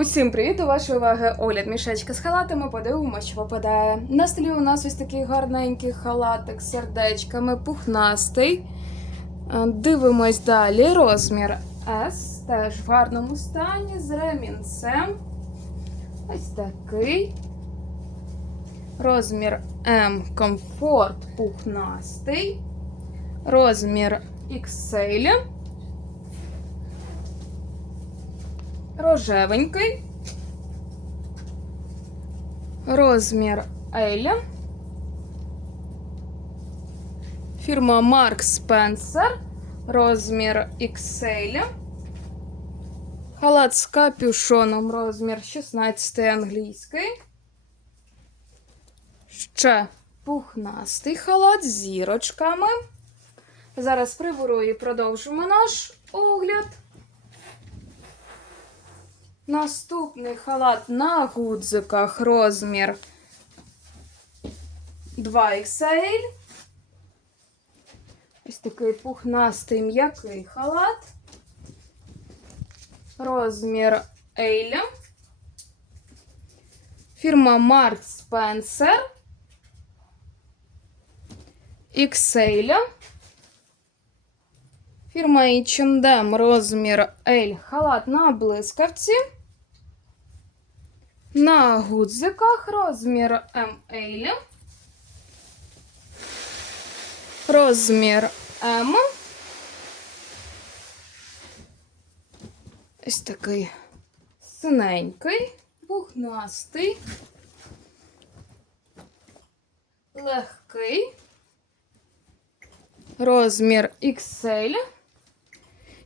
Усім привіт! До вашої уваги огляд мішечка з халатами. Подивимося, що попадає. На столі у нас ось такий гарненький халатик з сердечками, пухнастий. Е, Дивимось далі. Розмір S, теж в гарному стані, з ремінцем. Ось такий. Розмір М комфорт пухнастий. Розмір XL. Рожевенький. Розмір L. Фірма Mark Spencer. Розмір XL. Халат з капюшоном. Розмір 16 англійський. Ще пухнастий халат з зірочками. Зараз приберу і продовжимо наш огляд. Наступний халат на гудзиках розмір 2XL. Ось такий пухнастий м'який халат. Розмір L. Фірма Mark Spencer. XL. Фірма H&M розмір L. Халат на блискавці. На гудзиках розмір ML. Розмір М. Ось такий синенький, пухнастий, легкий. Розмір XL.